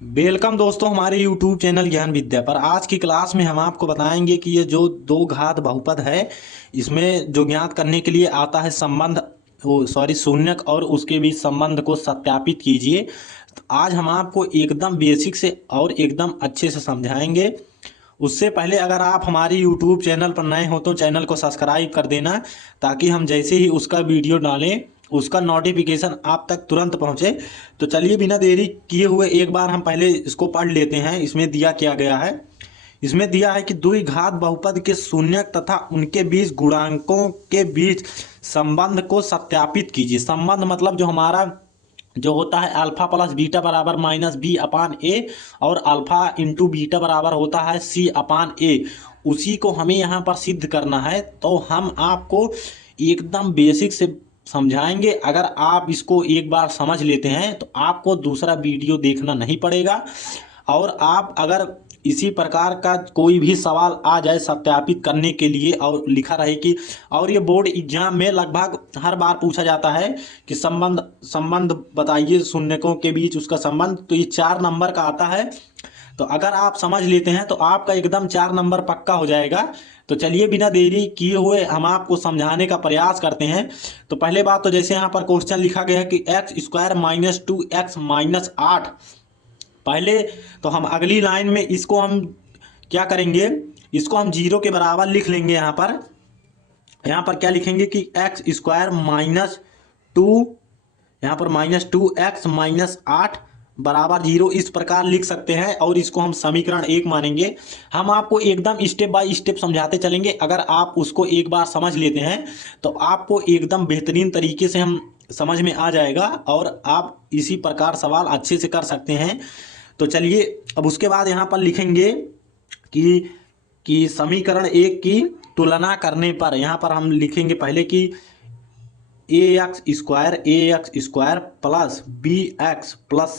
Welcome दोस्तों हमारे YouTube channel ज्ञान विद्या पर। आज की क्लास में हम आपको बताएंगे कि ये जो दो घात बहुपद है इसमें जो ज्ञात करने के लिए आता है संबंध शून्यक और उसके बीच संबंध को सत्यापित कीजिए। तो आज हम आपको एकदम बेसिक से और एकदम अच्छे से समझाएंगे। उससे पहले अगर आप हमारे YouTube चैनल पर नए हो तो चैनल को सब्सक्राइब कर देना, ताकि हम जैसे ही उसका वीडियो डालें उसका नोटिफिकेशन आप तक तुरंत पहुंचे। तो चलिए बिना देरी किए हुए एक बार हम पहले इसको पढ़ लेते हैं। इसमें दिया क्या गया है, इसमें दिया है कि द्विघात बहुपद के शून्यक तथा उनके बीच गुणांकों के बीच संबंध को सत्यापित कीजिए। संबंध मतलब जो हमारा जो होता है अल्फा प्लस बीटा बराबर माइनस बी अपान ए और अल्फा इंटू बीटा बराबर होता है सी अपान ए, उसी को हमें यहाँ पर सिद्ध करना है। तो हम आपको एकदम बेसिक से समझाएंगे। अगर आप इसको एक बार समझ लेते हैं तो आपको दूसरा वीडियो देखना नहीं पड़ेगा। और आप अगर इसी प्रकार का कोई भी सवाल आ जाए सत्यापित करने के लिए और लिखा रहे कि, और ये बोर्ड एग्जाम में लगभग हर बार पूछा जाता है कि संबंध संबंध बताइए शून्यकों के बीच उसका संबंध, तो ये 4 नंबर का आता है। तो अगर आप समझ लेते हैं तो आपका एकदम 4 नंबर पक्का हो जाएगा। तो चलिए बिना देरी किए हुए हम आपको समझाने का प्रयास करते हैं। तो पहले बात तो जैसे यहाँ पर क्वेश्चन लिखा गया है कि x square minus 2x minus 8। पहले तो हम अगली लाइन में इसको हम क्या करेंगे, इसको हम 0 के बराबर लिख लेंगे। यहाँ पर क्या लिखेंगे कि एक्स स्क्वायर माइनस 2, यहाँ पर माइनस 2x माइनस 8 बराबर 0, इस प्रकार लिख सकते हैं। और इसको हम समीकरण 1 मानेंगे। हम आपको एकदम स्टेप बाय स्टेप समझाते चलेंगे। अगर आप उसको एक बार समझ लेते हैं तो आपको एकदम बेहतरीन तरीके से हम समझ में आ जाएगा और आप इसी प्रकार सवाल अच्छे से कर सकते हैं। तो चलिए अब उसके बाद यहाँ पर लिखेंगे कि समीकरण 1 की तुलना करने पर, यहाँ पर हम लिखेंगे पहले कि a x square plus b x plus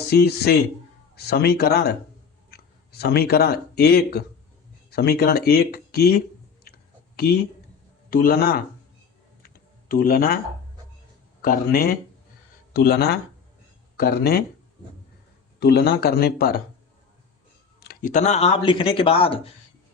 c से समीकरण एक की तुलना करने पर, इतना आप लिखने के बाद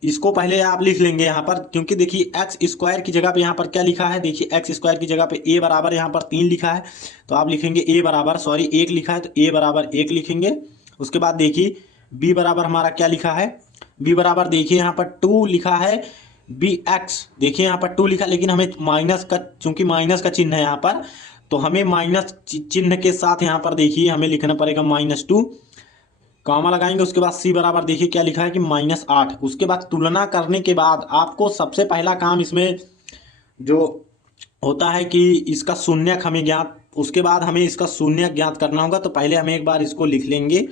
इसको पहले आप लिख लेंगे यहाँ पर। क्योंकि देखिए एक्स स्क्वायर की जगह पे यहाँ पर क्या लिखा है, देखिए एक्स स्क्वायर की जगह पे ए बराबर यहाँ पर 3 लिखा है, तो आप लिखेंगे ए बराबर 1 लिखा है तो ए बराबर 1 लिखेंगे। उसके बाद देखिए बी बराबर हमारा क्या लिखा है, बी बराबर देखिए यहाँ पर 2 लिखा है, बी एक्स देखिए यहाँ पर 2 लिखा, लेकिन हमें माइनस का, चूंकि माइनस का चिन्ह है यहाँ पर, तो हमें माइनस चिन्ह के साथ यहाँ पर देखिए हमें लिखना पड़ेगा -2, कॉमा लगाएंगे। उसके बाद सी बराबर देखिए क्या लिखा है कि -8। उसके बाद तुलना करने के बाद आपको सबसे पहला काम इसमें जो होता है कि इसका शून्यक हमें ज्ञात, उसके बाद हमें इसका शून्यक ज्ञात करना होगा। तो पहले हम एक बार इसको लिख लेंगे,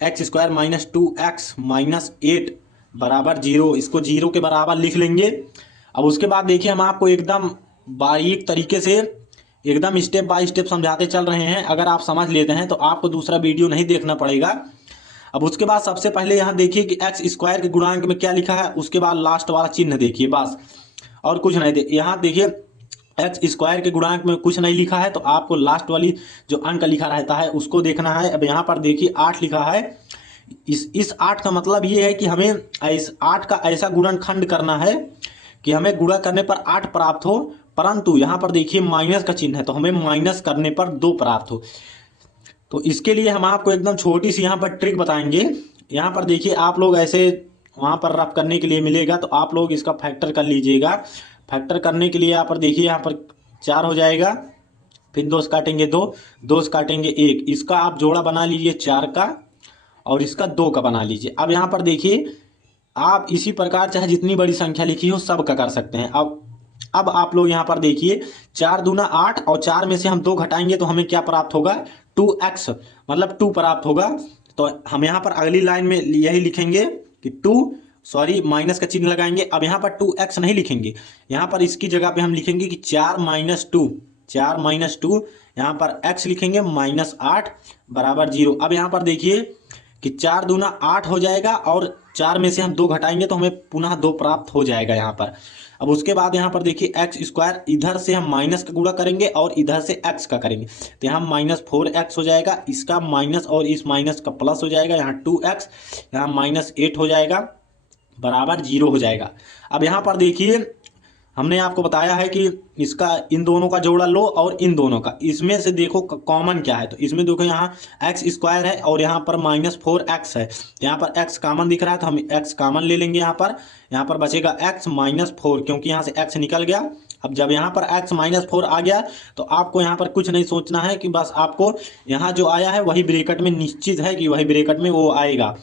x square minus 2x minus 8 बराबर 0, इसको 0 के बराबर लिख लेंगे। अब उसके बाद देखिए हम आपको एकदम बारीक तरीके से एकदम स्टेप बाय स्टेप समझाते चल रहे हैं। अगर आप समझ लेते हैं तो आपको दूसरा वीडियो नहीं देखना पड़ेगा। अब उसके बाद सबसे पहले यहाँ देखिए कि एक्स स्क्वायर के गुणांक में क्या लिखा है, उसके बाद लास्ट वाला चिन्ह देखिए, बस और कुछ नहीं। यहाँ देखिए एक्स स्क्वायर के गुणांक में कुछ नहीं लिखा है, तो आपको लास्ट वाली जो अंक लिखा रहता है उसको देखना है। अब यहाँ पर देखिए 8 लिखा है, इस 8 का मतलब ये है कि हमें इस 8 का ऐसा गुणनखंड करना है कि हमें गुणा करने पर 8 प्राप्त हो, परंतु यहाँ पर देखिए माइनस का चिन्ह है तो हमें माइनस करने पर 2 प्राप्त हो। तो इसके लिए हम आपको एकदम छोटी सी यहाँ पर ट्रिक बताएंगे। यहाँ पर देखिए आप लोग ऐसे वहाँ पर रफ करने के लिए मिलेगा, तो आप लोग इसका फैक्टर कर लीजिएगा। फैक्टर करने के लिए यहाँ पर देखिए यहाँ पर 4 हो जाएगा, फिर 2 काटेंगे 2, 2 काटेंगे 1, इसका आप जोड़ा बना लीजिए 4 का और इसका 2 का बना लीजिए। अब यहाँ पर देखिए आप इसी प्रकार चाहे जितनी बड़ी संख्या लिखी हो सब का कर सकते हैं। अब आप लोग यहाँ पर देखिए 4 दूना 8 और 4 में से हम 2 घटाएंगे तो हमें क्या प्राप्त होगा, 2x मतलब 2 प्राप्त होगा। तो हम यहाँ पर अगली लाइन में यही लिखेंगे कि 2 माइनस का चिन्ह लगाएंगे। अब यहाँ पर 2x नहीं लिखेंगे, यहाँ पर इसकी जगह पे हम लिखेंगे कि 4 माइनस 2 यहाँ पर x लिखेंगे -8 बराबर 0। अब यहाँ पर देखिए कि 4 दूना 8 हो जाएगा और 4 में से हम 2 घटाएंगे तो हमें पुनः 2 प्राप्त हो जाएगा यहाँ पर। अब उसके बाद यहाँ पर देखिए एक्स स्क्वायर, इधर से हम माइनस का गुणा करेंगे और इधर से एक्स का करेंगे, तो यहाँ -4x हो जाएगा, इसका माइनस और इस माइनस का प्लस हो जाएगा, यहाँ 2x, यहाँ -8 हो जाएगा, बराबर 0 हो जाएगा। अब यहाँ पर देखिए हमने आपको बताया है कि इसका इन दोनों का जोड़ा लो और इन दोनों का, इसमें से देखो कॉमन क्या है, तो इसमें देखो यहाँ एक्स स्क्वायर है और यहाँ पर -4x है, यहाँ पर x कॉमन दिख रहा है तो हम x कॉमन ले लेंगे, यहाँ पर बचेगा x -4, क्योंकि यहाँ से x निकल गया। अब जब यहाँ पर x -4 आ गया तो आपको यहाँ पर कुछ नहीं सोचना है कि बस आपको यहाँ जो आया है वही ब्रैकेट में, निश्चित है कि वही ब्रैकेट में वो आएगा।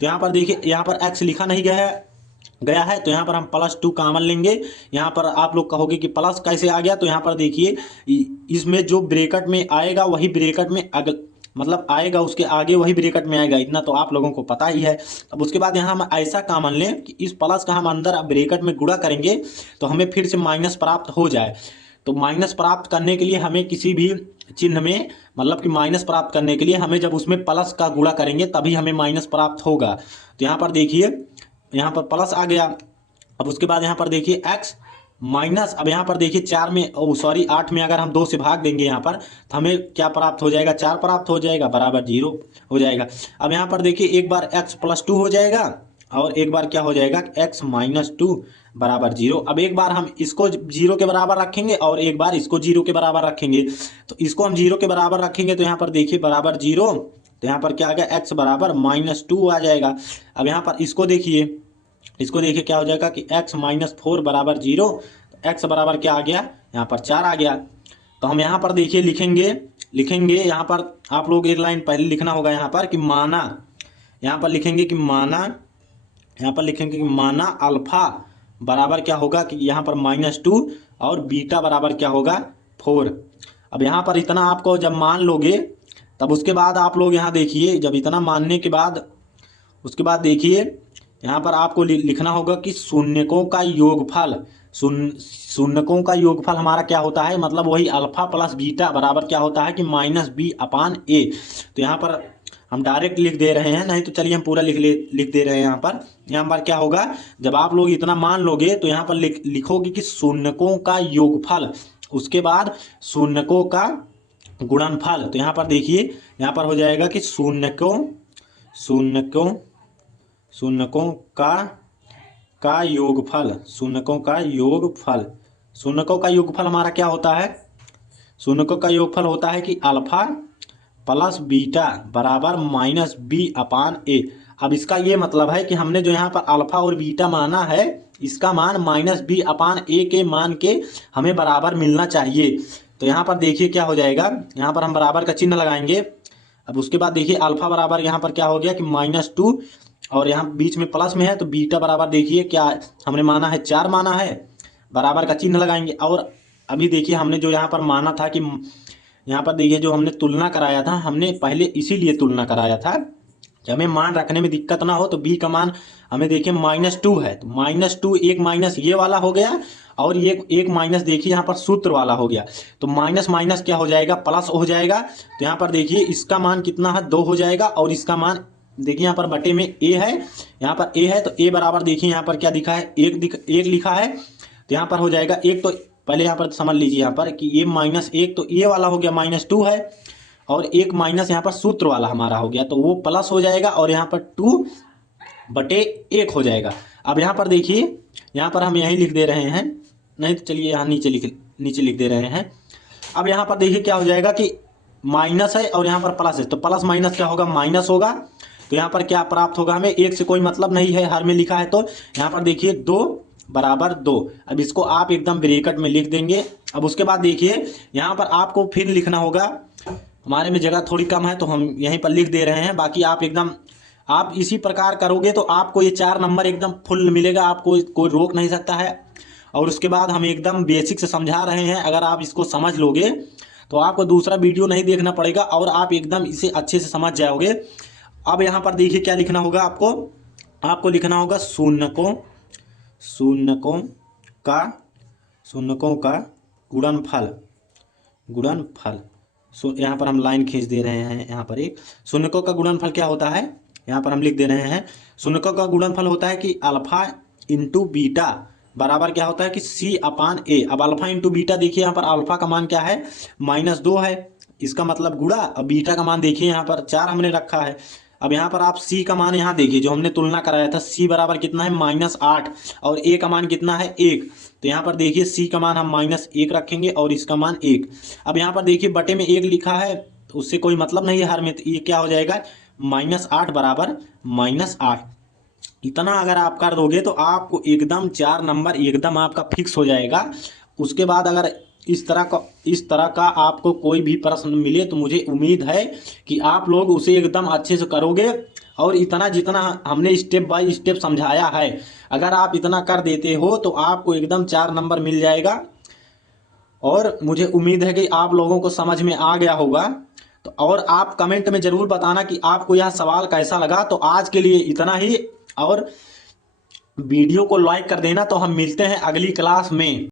तो यहाँ पर देखिए यहाँ पर x लिखा नहीं गया है तो यहाँ पर हम +2 कॉमन लेंगे। यहाँ पर आप लोग कहोगे कि प्लस कैसे आ गया, तो यहाँ पर देखिए इसमें जो ब्रैकेट में आएगा वही ब्रैकेट में मतलब आएगा, उसके आगे वही ब्रैकेट में आएगा, इतना तो आप लोगों को पता ही है। अब उसके बाद यहाँ हम ऐसा कॉमन लें कि इस प्लस का हम अंदर ब्रैकेट में गुणा करेंगे तो हमें फिर से माइनस प्राप्त हो जाए। तो माइनस प्राप्त करने के लिए हमें किसी भी चिन्ह में, मतलब कि माइनस प्राप्त करने के लिए हमें जब उसमें प्लस का गुणा करेंगे तभी हमें माइनस प्राप्त होगा। तो यहाँ पर देखिए यहाँ पर प्लस आ गया। अब उसके बाद यहाँ पर देखिए x माइनस, अब यहाँ पर देखिए 8 में अगर हम 2 से भाग देंगे यहाँ पर तो हमें क्या प्राप्त हो जाएगा, 4 प्राप्त हो जाएगा, बराबर 0 हो जाएगा। अब यहाँ पर देखिए एक बार x +2 हो जाएगा और एक बार क्या हो जाएगा x -2 बराबर 0। अब एक बार हम इसको 0 के बराबर रखेंगे और एक बार इसको 0 के बराबर रखेंगे, तो इसको हम 0 के बराबर रखेंगे तो यहाँ पर देखिए बराबर 0, तो यहाँ पर क्या आ गया x बराबर -2 आ जाएगा। अब यहाँ पर इसको देखिए क्या हो जाएगा कि x -4 बराबर 0, तो x बराबर क्या आ गया, यहाँ पर 4 आ गया। तो हम यहाँ पर देखिए लिखेंगे यहाँ पर आप लोग एक लाइन पहले लिखना होगा यहाँ पर कि माना, यहाँ पर लिखेंगे कि माना अल्फा बराबर क्या होगा कि यहाँ पर -2 और बीटा बराबर क्या होगा 4। अब यहाँ पर इतना आपको जब मान लोगे तब उसके बाद आप लोग यहाँ देखिए, जब इतना मानने के बाद उसके बाद देखिए यहाँ पर आपको लिखना होगा कि शून्यकों का योगफल हमारा क्या होता है, मतलब वही अल्फा प्लस बीटा बराबर क्या होता है कि -b/a। तो यहाँ पर हम डायरेक्ट लिख दे रहे हैं, नहीं तो चलिए हम पूरा लिख दे रहे हैं। यहाँ पर क्या होगा, जब आप लोग इतना मान लोगे तो यहाँ पर लिखोगे कि शून्यकों का योगफल, उसके बाद शून्यकों का गुणनफल। तो यहाँ पर देखिए यहाँ पर हो जाएगा कि शून्यकों का योगफल, शून्यकों का योगफल हमारा क्या होता है, शून्यकों का योगफल होता है कि अल्फा प्लस बीटा बराबर -b/a। अब इसका ये मतलब है कि हमने जो यहाँ पर अल्फा और बीटा माना है इसका मान -b/a के मान के हमें बराबर मिलना चाहिए। तो यहाँ पर देखिए क्या हो जाएगा, यहाँ पर हम बराबर का चिन्ह लगाएंगे। अब उसके बाद देखिए अल्फा बराबर यहाँ पर क्या हो गया कि -2 और यहाँ बीच में प्लस में है, तो बीटा बराबर देखिए क्या हमने माना है 4 माना है, बराबर का चिन्ह लगाएंगे। और अभी देखिए हमने जो यहाँ पर माना था कि यहाँ पर देखिए जो हमने तुलना कराया था, हमने पहले इसीलिए तुलना कराया था कि हमें मान रखने में दिक्कत ना हो। तो b का मान हमें देखिए -2 है, तो -2 एक माइनस ये वाला हो गया और ये एक माइनस देखिए यहाँ पर सूत्र वाला हो गया, तो माइनस माइनस क्या हो जाएगा, प्लस हो जाएगा। तो यहाँ पर देखिए इसका मान कितना है 2 हो जाएगा और इसका मान देखिए यहाँ पर बटे में a है, यहाँ पर a है तो a बराबर देखिए यहाँ पर क्या दिखा है 1 लिखा है, तो यहाँ पर हो जाएगा 1। तो पहले यहाँ पर समझ लीजिए यहाँ पर कि ये -1 तो ये वाला हो गया -2 है और एक माइनस यहाँ पर सूत्र वाला हमारा हो गया, तो वो प्लस हो जाएगा और यहाँ पर 2/1 हो जाएगा। अब यहाँ पर देखिए यहाँ पर हम यही लिख दे रहे हैं, नहीं तो चलिए यहाँ नीचे लिख दे रहे हैं। अब यहाँ पर देखिए क्या हो जाएगा कि माइनस है और यहाँ पर प्लस है, तो प्लस माइनस क्या होगा, माइनस होगा। तो यहाँ पर क्या प्राप्त होगा, हमें 1 से कोई मतलब नहीं है, हर में लिखा है। तो यहाँ पर देखिए 2 बराबर 2, अब इसको आप एकदम ब्रैकेट में लिख देंगे। अब उसके बाद देखिए यहाँ पर आपको फिर लिखना होगा, हमारे में जगह थोड़ी कम है तो हम यहीं पर लिख दे रहे हैं, बाकी आप इसी प्रकार करोगे तो आपको ये 4 नंबर एकदम फुल मिलेगा, आपको कोई रोक नहीं सकता है। और उसके बाद हम एकदम बेसिक से समझा रहे हैं, अगर आप इसको समझ लोगे तो आपको दूसरा वीडियो नहीं देखना पड़ेगा और आप एकदम इसे अच्छे से समझ जाओगे। अब यहाँ पर देखिए क्या लिखना होगा, आपको लिखना होगा शून्यकों का गुणनफल। यहाँ पर हम लाइन खींच दे रहे हैं, यहाँ पर एक शून्यकों का गुणनफल क्या होता है, यहाँ पर हम लिख दे रहे हैं शून्यकों का गुणनफल होता है कि अल्फा इंटू बीटा बराबर क्या होता है कि C/A। अब अल्फा इंटू बीटा देखिए यहाँ पर अल्फा का मान क्या है -2 है, इसका मतलब गुणा। अब बीटा का मान देखिए यहाँ पर 4 हमने रखा है। अब यहाँ पर आप C का मान यहाँ देखिए जो हमने तुलना कराया था, C बराबर कितना है -8 और A का मान कितना है 1। तो यहाँ पर देखिए C का मान हम -1 रखेंगे और इसका मान 1। अब यहाँ पर देखिए बटे में 1 लिखा है तो उससे कोई मतलब नहीं है हर में, तो ये क्या हो जाएगा -8 बराबर -8। इतना अगर आप कर दोगे तो आपको एकदम 4 नंबर एकदम आपका फिक्स हो जाएगा। उसके बाद अगर इस तरह का आपको कोई भी प्रश्न मिले तो मुझे उम्मीद है कि आप लोग उसे एकदम अच्छे से करोगे। और इतना जितना हमने स्टेप बाय स्टेप समझाया है, अगर आप इतना कर देते हो तो आपको एकदम 4 नंबर मिल जाएगा। और मुझे उम्मीद है कि आप लोगों को समझ में आ गया होगा। तो और आप कमेंट में ज़रूर बताना कि आपको यह सवाल कैसा लगा। तो आज के लिए इतना ही, और वीडियो को लाइक कर देना। तो हम मिलते हैं अगली क्लास में।